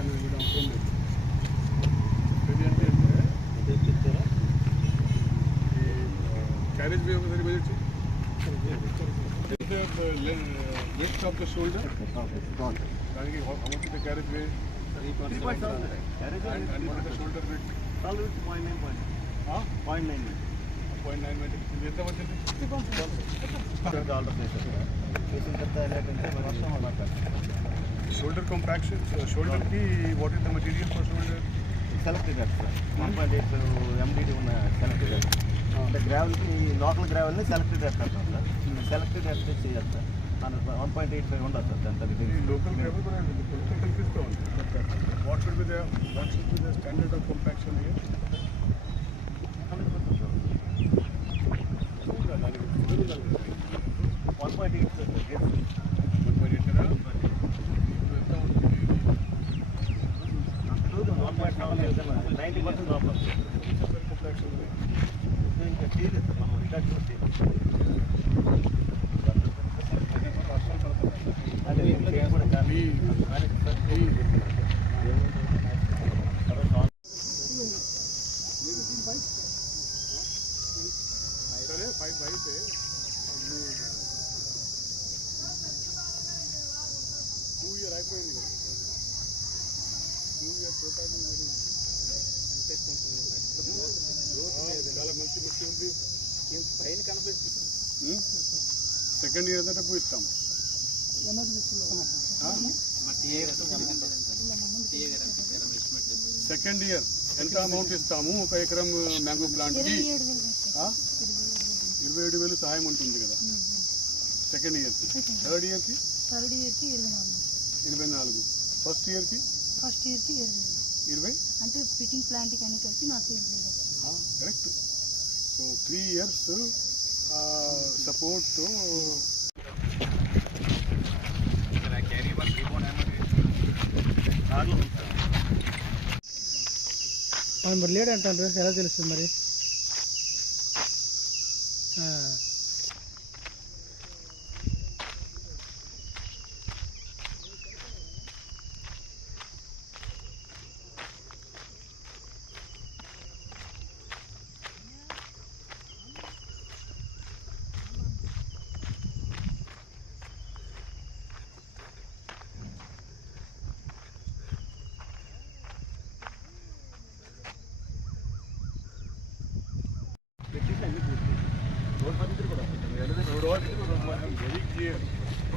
అనేది కూడా అవసరం లేదు ఇది అంటే ఏంటంటే, ఈ క్యారేజ్ వే ఒకసారి measure left of the shoulder దానికి how much is the carriage way and, and what is the shoulder width? Point nine point huh? Point nine point nine metre ఇది ఎంత వచ్చింది ఆర్డర్ చేశారు చేసిన తర్వాత ఏంటంటే వర్షం shoulder compaction షోల్డర్కి what is the material for shoulder selected sir one point eight MDD ఉన్న selected అంటే గ్రావెల్కి లోకల్ గ్రావెల్ని సెలెక్టెడ్ వేస్తారు సార్ సెలెక్టెడ్ వేస్తే చేయాలి sir one point eight five ఉండదు సార్ ఈ లోకల్ గ్రావెల్ కూడా కనిపిస్తూ ఉంది. What should be the what should be the standard of compaction here దానికి కుదరదు దానికి. One point eight sir one point eight కదా ఇప్పుడు ఎంత ఉంటుంది one point seven ninety percent లోపల ఇంకా చేయలేదు మనం కూడా ఫైవ్ టూ ఇయర్ అయిపోయింది కదా టూ ఇయర్ పోతాది చాలా మంచి మట్టి ఉంది పైన కనిపిస్తుంది సెకండ్ ఇయర్ అంటే పూయిస్తాం. సెకండ్ ఇయర్ ఎంత అమౌంట్ ఇస్తాము? ఒక ఎకరం మ్యాంగో ప్లాంట్కి? ఇరవై ఏడు వేలు సహాయం ఉంటుంది కదా. సెకండ్ ఇయర్కి థర్డ్ ఇయర్కి థర్డ్ ఇయర్కి ఇరవై నాలుగు. ఫస్ట్ ఇయర్కి ఫస్ట్ ఇయర్కి ఇరవై ఐదు. ఇరవై అంటే ఫిట్టింగ్ ప్లాంట్కి అన్ని కలిసి నాకు ఇరవై. Correct so three years support మరి లేడు అంటారు ఎలా తెలుస్తుంది మరి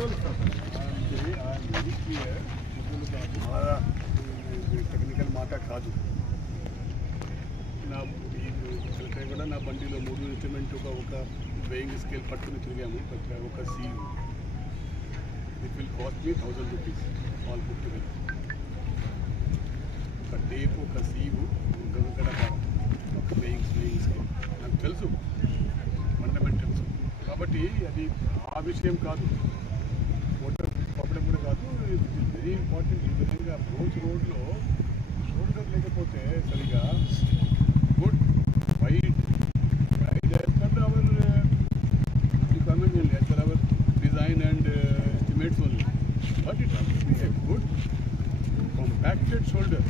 వెరీ క్లియర్ టెక్నికల్ మాట కాదు నా ఈ కలెక్టర్ కూడా నా బండిలో మూడు ఇన్స్ట్రుమెంట్ ఒక ఒక వేయింగ్ స్కేల్ పట్టుకుని తిరిగాము ఒక- ఒక CU it will cost me thousand rupees all book together ఒక టేప్ ఒక సీవు గగడ ఒక వేయింగ్ వేయింగ్ స్కేల్ నాకు తెలుసు ఫండమెంటల్స్ కాబట్టి అది ఆ విషయం కాదు వాటర్ ప్రాబ్లం కూడా కాదు వెరీ ఇంపార్టెంట్ ఈ విధంగా అప్రోచ్ రోడ్లో షోల్డర్ లేకపోతే సరిగా good white white as per our requirement only as per our design and estimates only but it has be a good compacted shoulder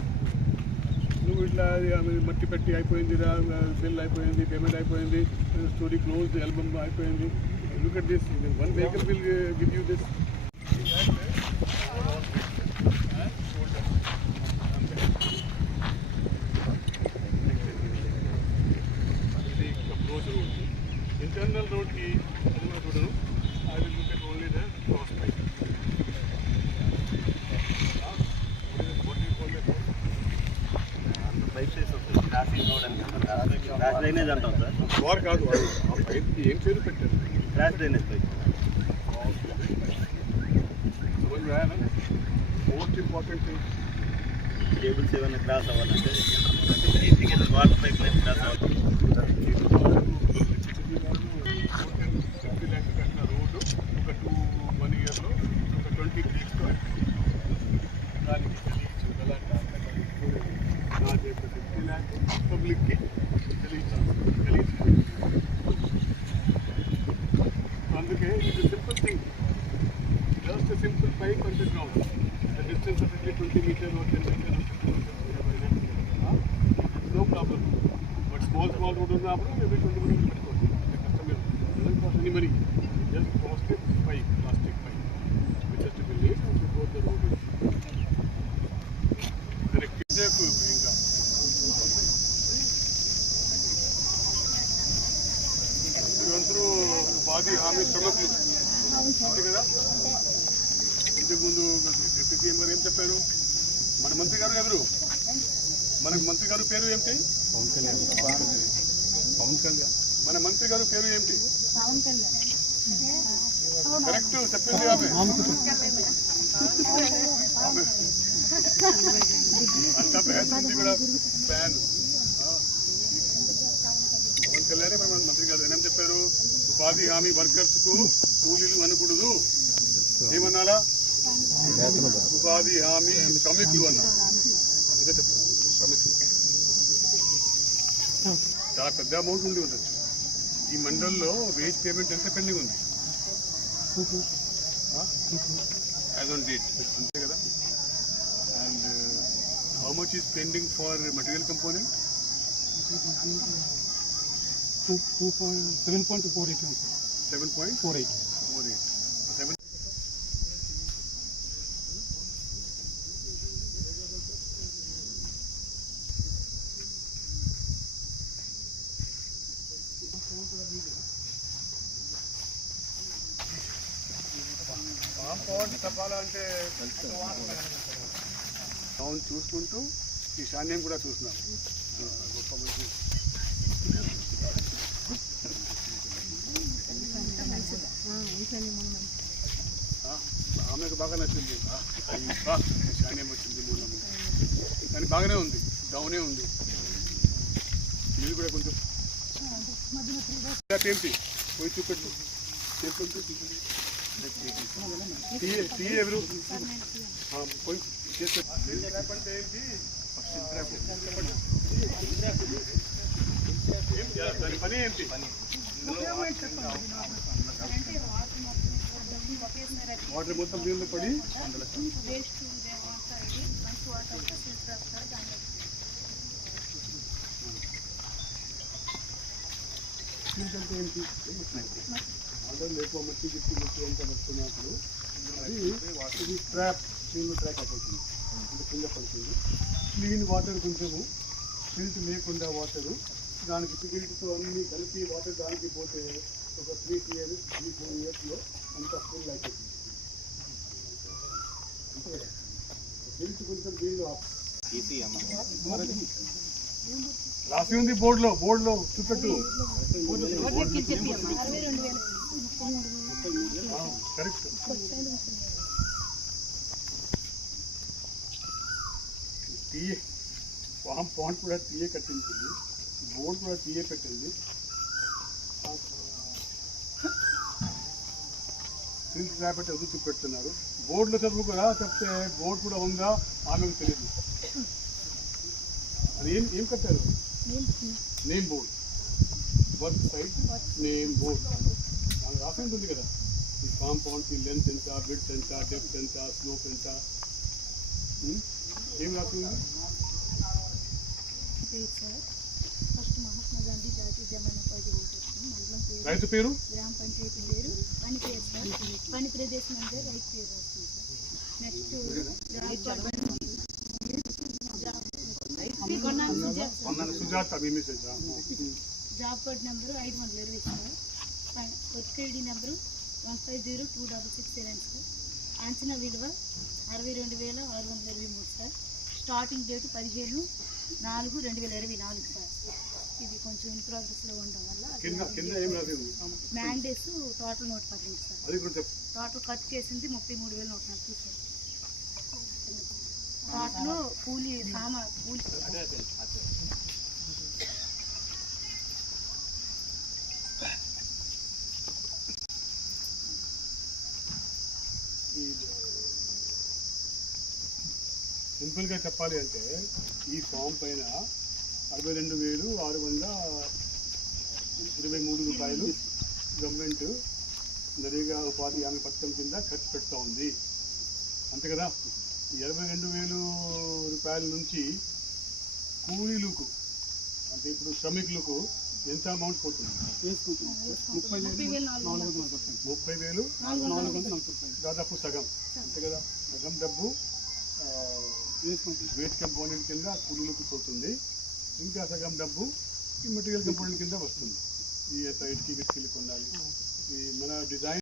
నువ్వు ఇట్లా మట్టి పెట్టి అయిపోయింది బిల్ అయిపోయింది పేమెంట్ అయిపోయింది స్టోరీ క్లోజ్ ఆల్బమ్ అయిపోయింది. Look at this one vehicle will give you this road internal రోడ్కి చూడను I will look at only the cross pipe bike size వస్తుంది క్రాసింగ్ రోడ్ అని అంటారు క్రాష్ డ్రైనేజ్ అంటాం సార్. కాదు ఏం పేరు పెట్టారు? Crash drainage pipe. Most important cables ఏమైనా క్రాస్ అవ్వాలంటే వాటర్ పైప్ లైన్ క్రాస్ అవ్వాలి. అందుకే ఇది simple thing just simple pipe and ground the distance of at least twenty meter or ten meter it's no problem but small small road ఉన్నప్పుడు maybe twenty meter పెట్టుకోవచ్చు కష్టం లేదు money హామీ శ్రమకులు అంతే కదా? ఇంతకుముందు డిప్యూటీ సీఎం గారు ఏం చెప్పారు? మన మంత్రి గారు ఎవరు? మన మంత్రి గారు పేరు ఏమిటి? పవన్ కళ్యాణ్. పవన్ కళ్యాణ్. మన మంత్రి గారు పేరు ఏమిటి? పవన్ కళ్యాణ్. కరెక్ట్ చెప్పింది ఆమె. అంత ఫ్యాన్ కూడా ఫ్యాన్. పవన్ కళ్యాణ్ మన మంత్రి గారు. ఏమేం చెప్పారు? ఉపాధి హామీ వర్కర్స్కు కూలీలు అనకూడదు. ఏమన్నాలా? ఉపాధి హామీ శ్రమికులు అన్నారు శ్రమికులు. చాలా పెద్ద అమౌంట్ ఉండి ఉండొచ్చు. ఈ మండల్లో వేజ్ పేమెంట్ ఎంత పెండింగ్ ఉంది? యాజ్ ఆన్ డేట్ అంతే కదా? And how much is pending for material component seven point four eight seven point four eight. Four eight. Seven compound చెప్పాలంటే అవును చూసుకుంటూ ఈశాన్యం కూడా చూస్తున్నాం. గొప్ప మంచి బాగా నచ్చింది. ఆ, శాన్యం వచ్చింది మూలము కానీ బాగానే ఉంది. డౌనే ఉంది. మీరు కూడా కొంచెం. ఇలా ఏంటి పోయి చూపెట్టు. చేసుకుంటూ ఎవరు పోయి చేస్తే అంటే ఏంటి ఏం చేయాలి? దాని పని ఏంటి? వాటర్ మొత్తం నీళ్ళు పడి వేస్ట్ మంచి వాటర్ ఫిల్టర్ అవుతారు ఏంటి ఆర్డర్ లేకపో మట్టి గిట్టి మట్టి అంతా వస్తున్నప్పుడు అది ఇది ట్రాప్ నీళ్ళు అయిపోతుంది అంటే కింద పడుతుంది క్లీన్ వాటర్ కొంచెము ఫిల్ట్ లేకుండా వాటరు దానికి ఫిల్ట్తో అన్ని కలిపి వాటర్ దానికి పోతే ఒక త్రీ ఇయర్స్ త్రీ ఫోర్ ఇయర్స్లో అంత ఫుల్ అయిపోతుంది కొంచెం రాసి ఉంది బోర్డులో బోర్డులో చూపెట్టు. వేలు కరెక్ట్ టీఏ ఫామ్ పాయింట్ కూడా టీఏ కట్టించింది బోర్డు కూడా టీఏ పెట్టింది. సిల్క్ ర్యాపెట్ ఎదురు చూపెడుతున్నారు? బోర్డులో చదువు చదువుకురా చెప్తే బోర్డు కూడా ఉందా? ఆమెకు తెలియదు అది ఏం ఏం కట్టారు? Name board. Work site name board. దాని రాసి ఉంటుంది కదా. ఈ కాంపౌండ్కి లెంత్ ఎంత విడ్త్ ఎంత డెప్త్ ఎంత స్లోప్ ఎంత? ఏం రాసి ఉంది? ఫస్ట్ మహాత్మా గాంధీ జాతీయ గ్రామీణ ఉపాధి హామీ రైతు పేరు? గ్రామ పంచాయతీ పేరు. పని పేరు సార్. పని ప్రదేశం అంటే రైతు పేరు వస్తుంది సార్. నెక్స్ట్ జాబ్ నన్ను సుజాత మీ మెసేజ్ జాబ్ కోడ్ నెంబరు ఐదు వందల ఇరవై సార్. కొత్త ID number one five zero two double six seven sir. అంచనా విలువ అరవై రెండు వేల ఆరు వందల ఇరవై మూడు సార్. స్టార్టింగ్ డేట్ పదిహేను నాలుగు రెండు వేల ఇరవై నాలుగు సార్. ఇది కొంచెం ఇన్ ప్రోగ్రెస్లో ఉండడం వల్ల మ్యాండేస్ టోటల్ నూట సార్. చెప్పు టోటల్ ఖర్చు చేసింది ముప్పై మూడు వేల నూట నలభై సార్. టోటల్ కూలీ సామా కూలీ సింపుల్గా చెప్పాలి అంటే ఈ ఫామ్ పైన అరవై రెండు వేలు ఆరు వందల ఇరవై మూడు రూపాయలు గవర్నమెంట్ నరేగా ఉపాధి హామీ పథకం కింద ఖర్చు పెడతా ఉంది. అంతే కదా? ఇరవై రెండు వేలు రూపాయల నుంచి కూలీలకు అంటే ఇప్పుడు శ్రమికులకు ఎంత అమౌంట్ పోతుంది? ముప్పై వేలు దాదాపు సగం. అంతే కదా? సగం డబ్బు వేస్ట్ కంపోనెంట్ కింద కూలీలకు పోతుంది. ఇంకా సగం డబ్బు ఈ మెటీరియల్ కంపోనెంట్ కింద వస్తుంది. ఈ ఎంత ఇటుకి గిటుకీలు కొనాలి. ఈ మన డిజైన్